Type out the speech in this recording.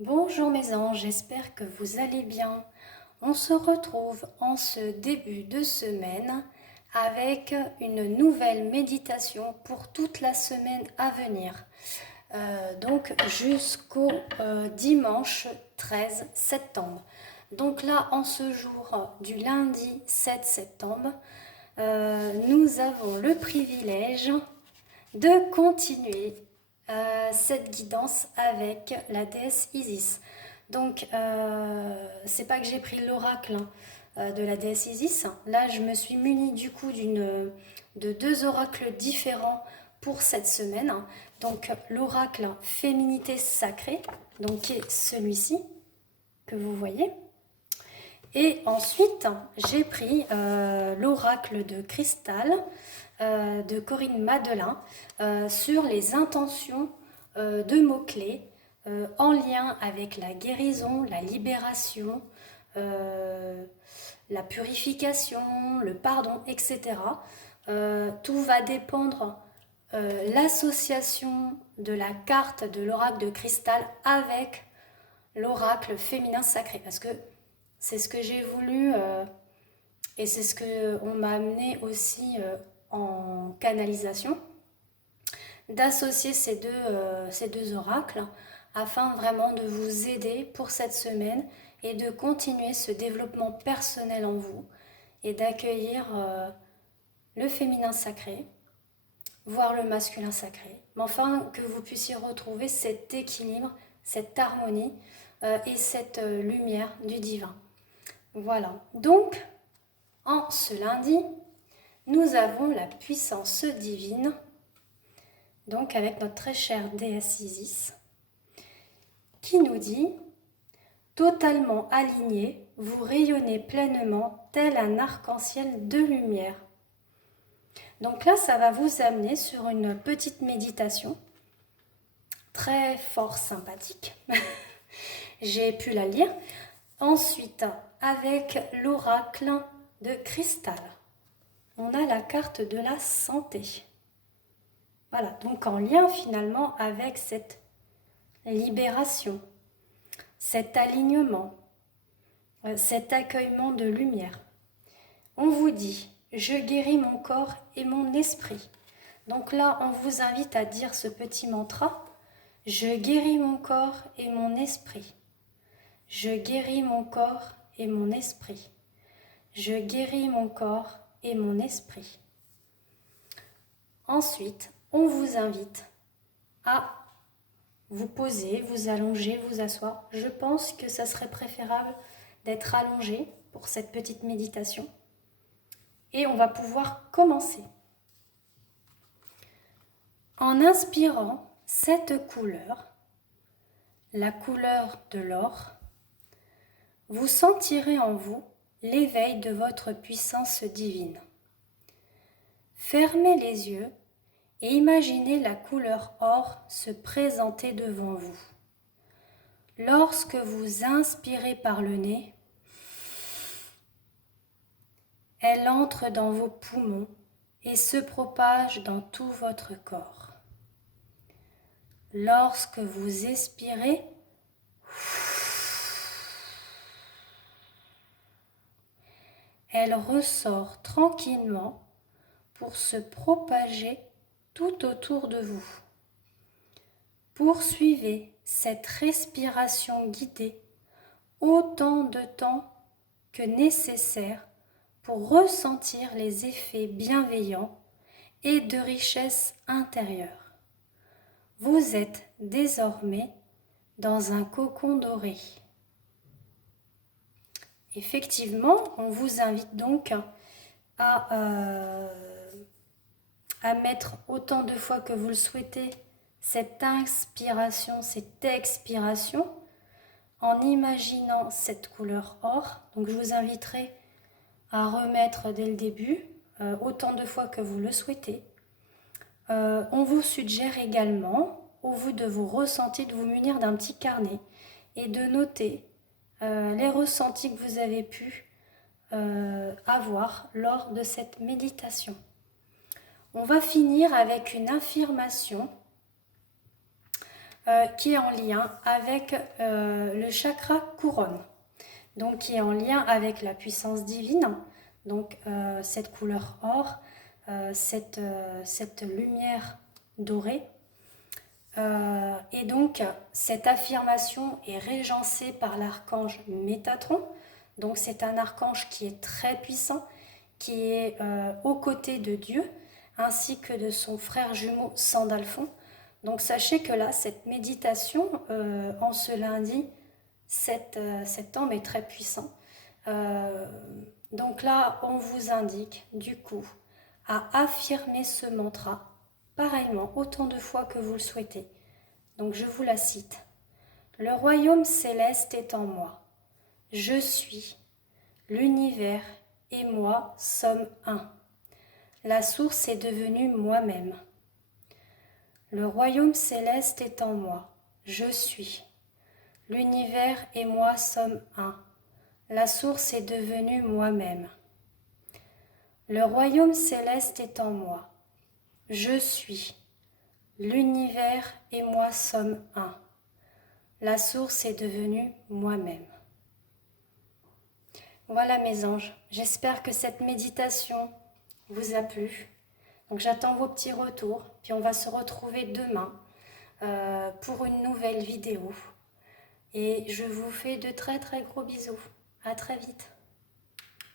Bonjour mes anges, j'espère que vous allez bien. On se retrouve en ce début de semaine avec une nouvelle méditation pour toute la semaine à venir. Donc jusqu'au dimanche 13 septembre. Donc là, en ce jour du lundi 7 septembre, nous avons le privilège de continuer cette guidance avec la déesse Isis. Donc, c'est pas que j'ai pris l'oracle de la déesse Isis. Là, je me suis munie du coup de deux oracles différents pour cette semaine. Donc, l'oracle féminité sacrée, donc qui est celui-ci que vous voyez. Et ensuite, j'ai pris l'oracle de cristal de Corinne Madelin sur les intentions de mots-clés en lien avec la guérison, la libération, la purification, le pardon, etc. Tout va dépendre l'association de la carte de l'oracle de cristal avec l'oracle féminin sacré. Parce que c'est ce que j'ai voulu et c'est ce qu'on m'a amené aussi en canalisation, d'associer ces deux oracles afin vraiment de vous aider pour cette semaine et de continuer ce développement personnel en vous et d'accueillir le féminin sacré, voire le masculin sacré, mais enfin que vous puissiez retrouver cet équilibre, cette harmonie et cette lumière du divin. Voilà, donc en ce lundi, nous avons la puissance divine, donc avec notre très chère déesse Isis, qui nous dit « Totalement aligné, vous rayonnez pleinement tel un arc-en-ciel de lumière ». Donc là, ça va vous amener sur une petite méditation, très fort sympathique. J'ai pu la lire. Ensuite, avec l'oracle de cristal, on a la carte de la santé. Voilà, donc en lien finalement avec cette libération, cet alignement, cet accueillement de lumière. On vous dit, je guéris mon corps et mon esprit. Donc là, on vous invite à dire ce petit mantra, je guéris mon corps et mon esprit. Je guéris mon corps et mon esprit. Je guéris mon corps et mon esprit. Ensuite, on vous invite à vous poser, vous allonger, vous asseoir. Je pense que ça serait préférable d'être allongé pour cette petite méditation. Et on va pouvoir commencer. En inspirant cette couleur, la couleur de l'or, vous sentirez en vous l'éveil de votre puissance divine. Fermez les yeux et imaginez la couleur or se présenter devant vous. Lorsque vous inspirez par le nez, elle entre dans vos poumons et se propage dans tout votre corps. Lorsque vous expirez, elle ressort tranquillement pour se propager tout autour de vous. Poursuivez cette respiration guidée autant de temps que nécessaire pour ressentir les effets bienveillants et de richesse intérieure. Vous êtes désormais dans un cocon doré. Effectivement, on vous invite donc à mettre autant de fois que vous le souhaitez cette inspiration, cette expiration en imaginant cette couleur or. Donc je vous inviterai à remettre dès le début autant de fois que vous le souhaitez. On vous suggère également, au vu de vos ressentis, de vous munir d'un petit carnet et de noter les ressentis que vous avez pu avoir lors de cette méditation. On va finir avec une affirmation qui est en lien avec le chakra couronne, donc qui est en lien avec la puissance divine, donc cette couleur or, cette lumière dorée. Et donc, cette affirmation est régencée par l'archange Métatron. Donc, c'est un archange qui est très puissant, qui est aux côtés de Dieu, ainsi que de son frère jumeau Sandalphon. Donc, sachez que là, cette méditation, en ce lundi 7 septembre, est très puissant. Donc là, on vous indique, du coup, à affirmer ce mantra pareillement, autant de fois que vous le souhaitez. Donc je vous la cite. Le royaume céleste est en moi. Je suis. L'univers et moi sommes un. La source est devenue moi-même. Le royaume céleste est en moi. Je suis. L'univers et moi sommes un. La source est devenue moi-même. Le royaume céleste est en moi. Je suis. L'univers et moi sommes un. La source est devenue moi-même. Voilà mes anges, j'espère que cette méditation vous a plu. Donc j'attends vos petits retours, puis on va se retrouver demain pour une nouvelle vidéo. Et je vous fais de très très gros bisous. À très vite.